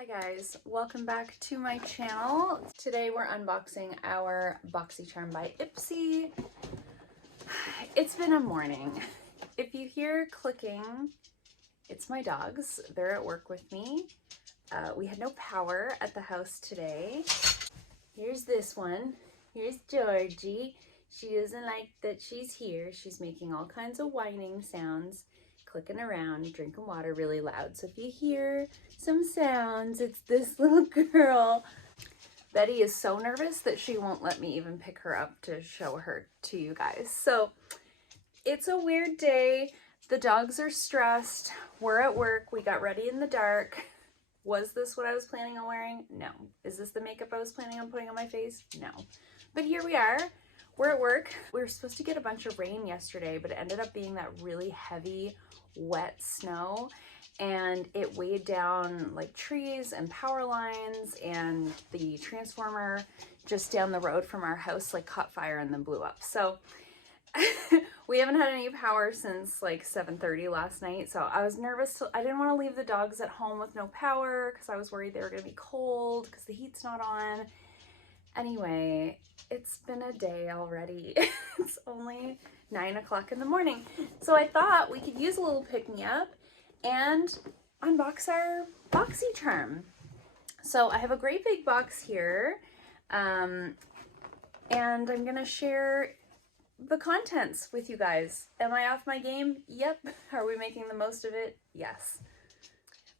Hi guys, welcome back to my channel. Today we're unboxing our Boxycharm by Ipsy. It's been a morning. If you hear clicking, it's my dogs. They're at work with me. We had no power at the house today. Here's this one. Here's Georgie. She doesn't like that she's here. She's making all kinds of whining sounds, clicking around, drinking water really loud. So if you hear some sounds, it's this little girl. Betty is so nervous that she won't let me even pick her up to show her to you guys. So it's a weird day. The dogs are stressed. We're at work. We got ready in the dark. Was this what I was planning on wearing? No. Is this the makeup I was planning on putting on my face? No. But here we are. We're at work. We were supposed to get a bunch of rain yesterday, but it ended up being that really heavy, wet snow, and it weighed down like trees and power lines, and the transformer just down the road from our house like caught fire and then blew up. So we haven't had any power since like 7:30 last night, so I was nervous. I didn't want to leave the dogs at home with no power because I was worried they were going to be cold because the heat's not on. Anyway, it's been a day already. It's only 9 o'clock in the morning. So I thought we could use a little pick-me-up and unbox our Boxycharm. So I have a great big box here, and I'm gonna share the contents with you guys. Am I off my game? Yep. Are we making the most of it? Yes.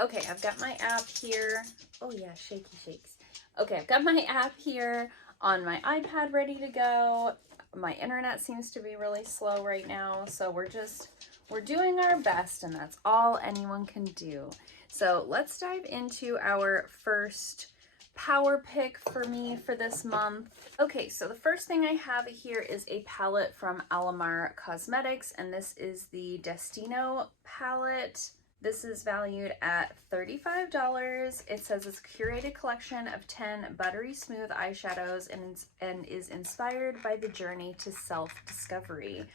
Okay, I've got my app here. Oh yeah, shaky shakes. Okay, I've got my app here on my iPad ready to go. My internet seems to be really slow right now, so we're doing our best, and that's all anyone can do. So let's dive into our first power pick for me for this month. Okay, so the first thing I have here is a palette from Alamar Cosmetics, and this is the Destino palette. This is valued at $35. It says it's a curated collection of 10 buttery smooth eyeshadows and is inspired by the journey to self-discovery.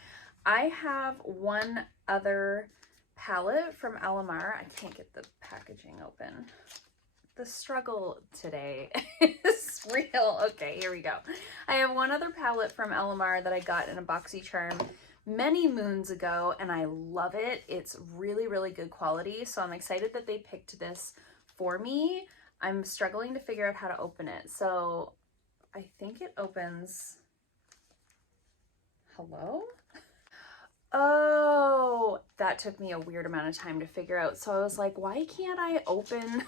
I have one other palette from Alamar. I can't get the packaging open. The struggle today is real. Okay, here we go. I have one other palette from Alamar that I got in a Boxycharm many moons ago, and I love it. It's really, really good quality, so I'm excited that they picked this for me. I'm struggling to figure out how to open it. So I think it opens... Hello? Oh, that took me a weird amount of time to figure out. So I was like, why can't I open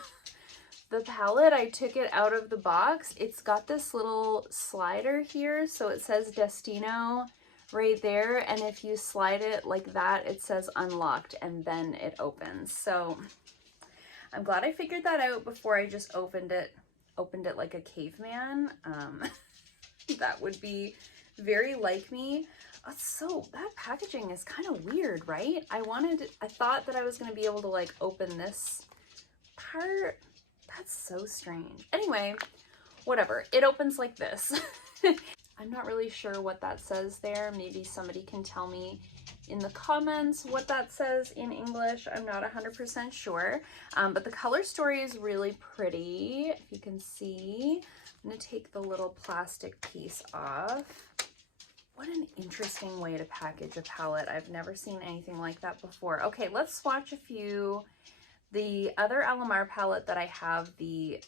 the palette? I took it out of the box. It's got this little slider here, so it says Destino right there, and if you slide it like that, it says unlocked, and then it opens. So I'm glad I figured that out before I just opened it like a caveman. That would be very like me. So that packaging is kind of weird, right? I thought that I was going to be able to like open this part. That's so strange. Anyway, whatever. It opens like this. I'm not really sure what that says there. Maybe somebody can tell me in the comments what that says in English. I'm not 100% sure. But the color story is really pretty. If you can see, I'm going to take the little plastic piece off. What an interesting way to package a palette. I've never seen anything like that before. Okay, let's swatch a few. The other Alamar palette that I have, the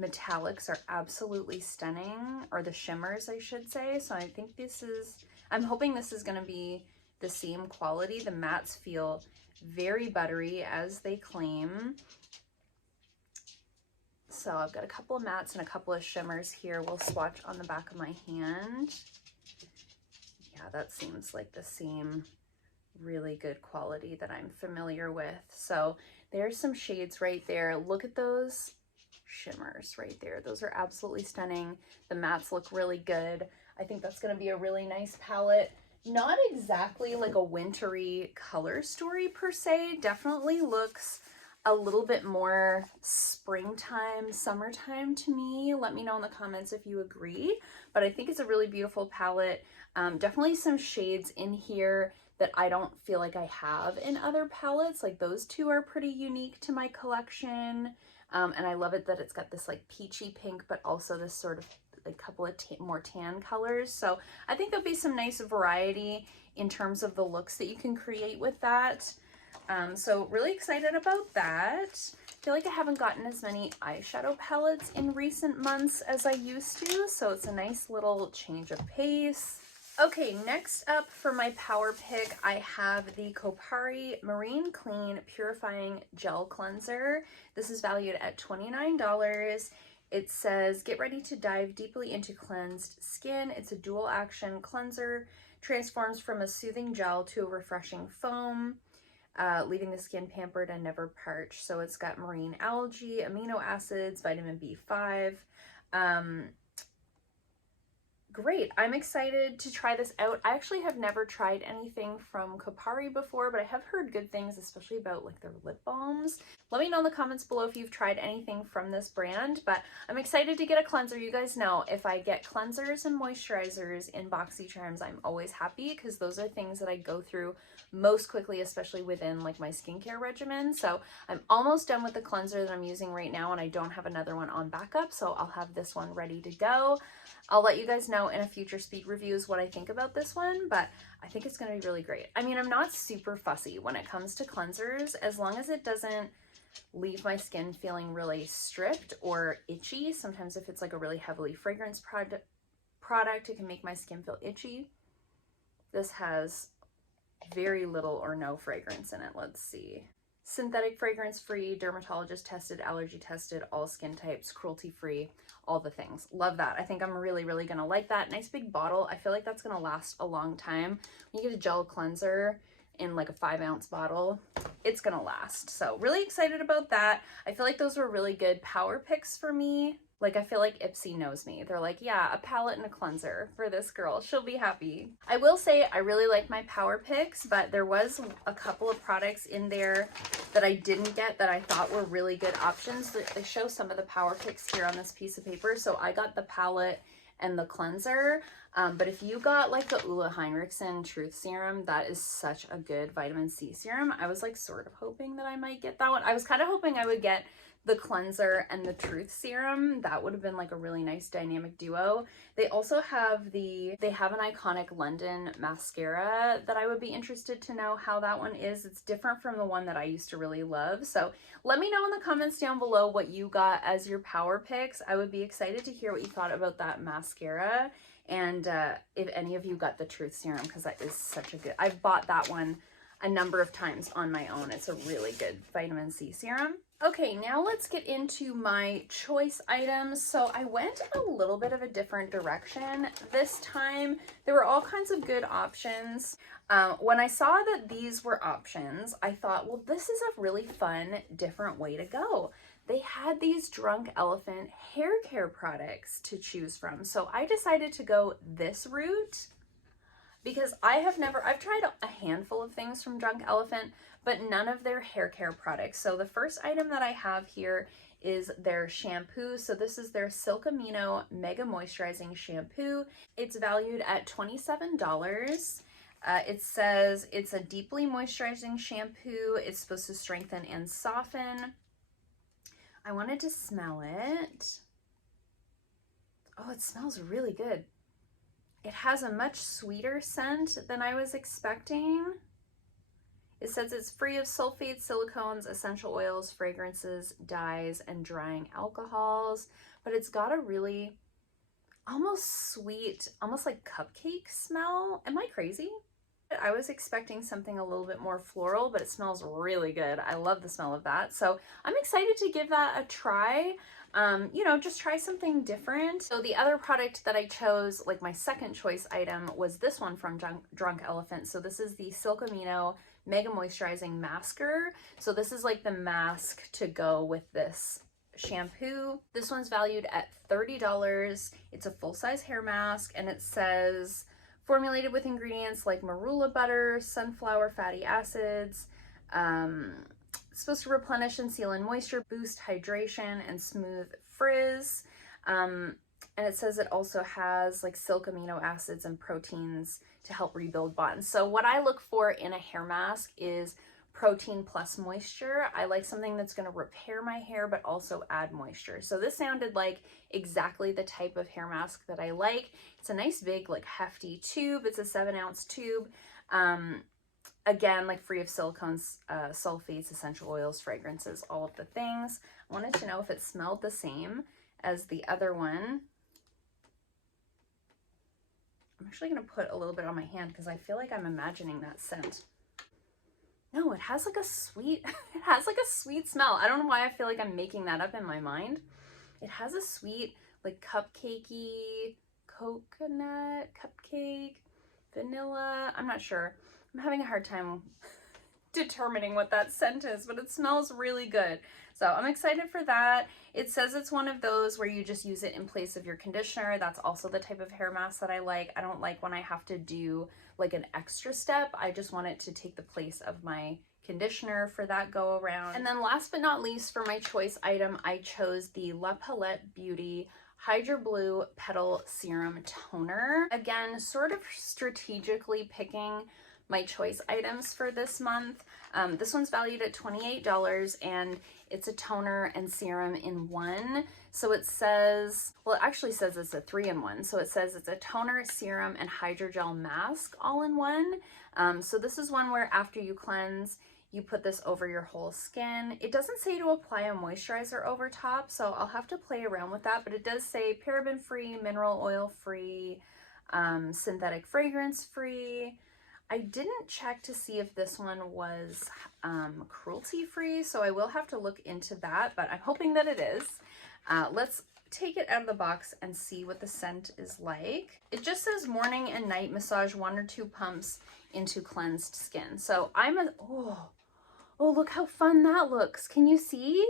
metallics, are absolutely stunning, or the shimmers I should say. So I think I'm hoping this is going to be the same quality. The mattes feel very buttery as they claim. So I've got a couple of mattes and a couple of shimmers here. We'll swatch on the back of my hand. Yeah, that seems like the same really good quality that I'm familiar with. So there's some shades right there. Look at those shimmers right there. Those are absolutely stunning. The mattes look really good. I think that's going to be a really nice palette. Not exactly like a wintry color story per se. Definitely looks a little bit more springtime, summertime to me. Let me know in the comments if you agree. But I think it's a really beautiful palette. Definitely some shades in here that I don't feel like I have in other palettes. Like those two are pretty unique to my collection. And I love it that it's got this like peachy pink, but also this sort of a couple of more tan colors. So I think there'll be some nice variety in terms of the looks that you can create with that. So really excited about that. I feel like I haven't gotten as many eyeshadow palettes in recent months as I used to, so it's a nice little change of pace. Okay, next up for my power pick, I have the Kopari Marine Clean Purifying Gel Cleanser. This is valued at $29. It says, get ready to dive deeply into cleansed skin. It's a dual action cleanser, transforms from a soothing gel to a refreshing foam, leaving the skin pampered and never parched. So it's got marine algae, amino acids, vitamin B5. Great, I'm excited to try this out. I actually have never tried anything from Kopari before, but I have heard good things, especially about like their lip balms. Let me know in the comments below if you've tried anything from this brand, but I'm excited to get a cleanser. You guys know if I get cleansers and moisturizers in Boxycharms, I'm always happy because those are things that I go through most quickly, especially within like my skincare regimen. So I'm almost done with the cleanser that I'm using right now, and I don't have another one on backup, so I'll have this one ready to go. I'll let you guys know in a future speed reviews what I think about this one, but I think it's going to be really great. I mean, I'm not super fussy when it comes to cleansers, as long as it doesn't leave my skin feeling really stripped or itchy. Sometimes if it's like a really heavily fragrance product, it can make my skin feel itchy. This has very little or no fragrance in it. Let's see. Synthetic fragrance free, dermatologist tested, allergy tested, all skin types, cruelty free, all the things. Love that. I think I'm really gonna like that. Nice big bottle. I feel like that's gonna last a long time. When you get a gel cleanser in like a 5-ounce bottle, it's gonna last. So really excited about that. I feel like those were really good power picks for me. Like, I feel like Ipsy knows me. They're like, yeah, a palette and a cleanser for this girl. She'll be happy. I will say I really like my power picks, but there was a couple of products in there that I didn't get that I thought were really good options. They show some of the power picks here on this piece of paper. So I got the palette and the cleanser. But if you got like the Ulla Heinrichsen Truth Serum, that is such a good vitamin C serum. I was like sort of hoping that I might get that one. I was kind of hoping I would get the cleanser and the Truth Serum. That would have been like a really nice dynamic duo. They also have they have an iconic London mascara that I would be interested to know how that one is. It's different from the one that I used to really love. So let me know in the comments down below what you got as your power picks. I would be excited to hear what you thought about that mascara. And if any of you got the Truth Serum, because that is such a good, I've bought that one a number of times on my own. It's a really good vitamin C serum. Okay, now let's get into my choice items. So I went a little bit of a different direction this time. There were all kinds of good options. When I saw that these were options, I thought, well, this is a really fun, different way to go. They had these Drunk Elephant hair care products to choose from. So I decided to go this route because I've tried a handful of things from Drunk Elephant, but none of their hair care products. So the first item that I have here is their shampoo. So this is their Silk Amino Mega Moisturizing Shampoo. It's valued at $27. It says it's a deeply moisturizing shampoo. It's supposed to strengthen and soften. I wanted to smell it. Oh, it smells really good. It has a much sweeter scent than I was expecting. It says it's free of sulfates, silicones, essential oils, fragrances, dyes, and drying alcohols, but it's got a really almost sweet, almost like cupcake smell. Am I crazy? I was expecting something a little bit more floral, but it smells really good. I love the smell of that. So I'm excited to give that a try. You know, just try something different. So the other product that I chose, like my second choice item, was this one from Drunk Elephant. So this is the Silk Amino Mega Moisturizing Masker. So this is like the mask to go with this shampoo. This one's valued at $30. It's a full-size hair mask, and it says formulated with ingredients like marula butter, sunflower fatty acids, it's supposed to replenish and seal in moisture, boost hydration, and smooth frizz. And it says it also has like silk amino acids and proteins to help rebuild bonds. So what I look for in a hair mask is protein plus moisture. I like something that's going to repair my hair but also add moisture. So this sounded like exactly the type of hair mask that I like. It's a nice big like hefty tube. It's a 7-ounce tube. Again, like free of silicones, sulfates, essential oils, fragrances, all of the things. I wanted to know if it smelled the same as the other one. I'm actually going to put a little bit on my hand because I feel like I'm imagining that scent. No, it has like a sweet, it has like a sweet smell. I don't know why I feel like I'm making that up in my mind. It has a sweet, like cupcakey, coconut, cupcake, vanilla. I'm not sure. I'm having a hard time determining what that scent is, but it smells really good. So I'm excited for that. It says it's one of those where you just use it in place of your conditioner. That's also the type of hair mask that I like. I don't like when I have to do like an extra step. I just want it to take the place of my conditioner for that go around. And then last but not least, for my choice item, I chose the La Palette Beauty Hydro Blue Petal Serum Toner. Again, sort of strategically picking my choice items for this month. This one's valued at $28 and it's a toner and serum in one. So it says, well, it actually says it's a 3-in-1. So it says it's a toner, serum, and hydrogel mask all in one. So this is one where after you cleanse, you put this over your whole skin. It doesn't say to apply a moisturizer over top, so I'll have to play around with that, but it does say paraben-free, mineral oil-free, synthetic fragrance-free. I didn't check to see if this one was cruelty-free, so I will have to look into that, but I'm hoping that it is. Let's take it out of the box and see what the scent is like. It just says morning and night massage 1 or 2 pumps into cleansed skin. So oh, look how fun that looks. Can you see?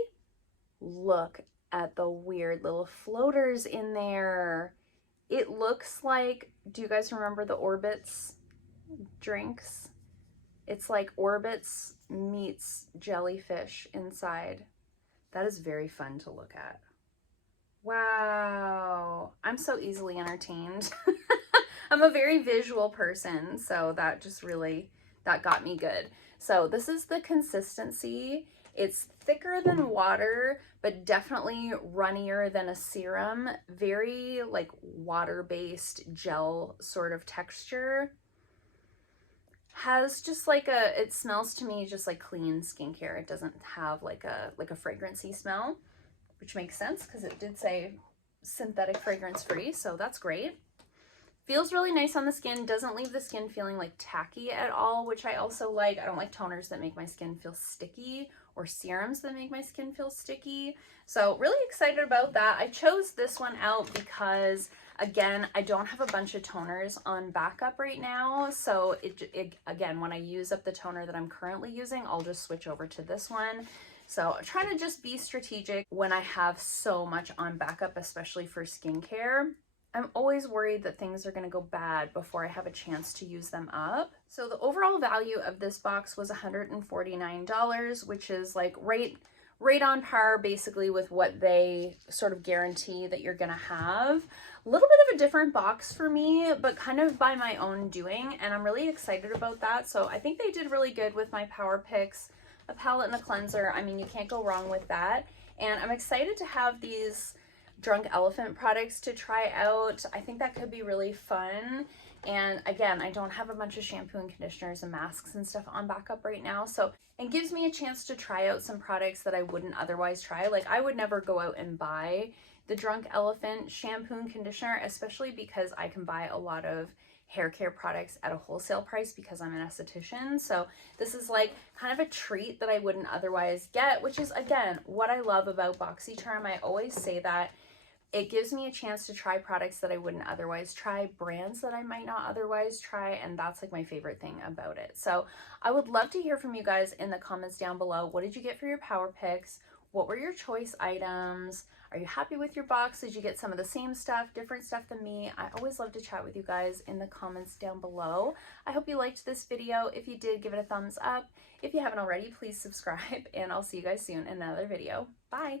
Look at the weird little floaters in there. It looks like, do you guys remember the Orbitz drinks? It's like Orbitz meets jellyfish inside. That is very fun to look at. Wow, I'm so easily entertained. I'm a very visual person, so that just really, that got me good. So this is the consistency. It's thicker than water, but definitely runnier than a serum. Very like water-based gel sort of texture. Has just like it smells to me just like clean skincare. It doesn't have like a fragrancy smell, which makes sense because it did say synthetic fragrance free, so that's great. Feels really nice on the skin, doesn't leave the skin feeling like tacky at all, which I also like. I don't like toners that make my skin feel sticky or serums that make my skin feel sticky. So really excited about that. I chose this one out because, again, I don't have a bunch of toners on backup right now. So it again, when I use up the toner that I'm currently using, I'll just switch over to this one. So I'm trying to just be strategic when I have so much on backup, especially for skincare. I'm always worried that things are going to go bad before I have a chance to use them up. So the overall value of this box was $149, which is like right on par basically with what they sort of guarantee that you're going to have. A little bit of a different box for me, but kind of by my own doing, and I'm really excited about that. So I think they did really good with my power picks, a palette and a cleanser. I mean, you can't go wrong with that. And I'm excited to have these Drunk Elephant products to try out. I think that could be really fun. And again, I don't have a bunch of shampoo and conditioners and masks and stuff on backup right now, so it gives me a chance to try out some products that I wouldn't otherwise try. Like, I would never go out and buy the Drunk Elephant shampoo and conditioner, especially because I can buy a lot of hair care products at a wholesale price because I'm an esthetician. So this is like kind of a treat that I wouldn't otherwise get, which is, again, what I love about Boxycharm. I always say that it gives me a chance to try products that I wouldn't otherwise try, brands that I might not otherwise try, and that's like my favorite thing about it. So I would love to hear from you guys in the comments down below. What did you get for your power picks? What were your choice items? Are you happy with your box? Did you get some of the same stuff, different stuff than me? I always love to chat with you guys in the comments down below. I hope you liked this video. If you did, give it a thumbs up. If you haven't already, please subscribe, and I'll see you guys soon in another video. Bye!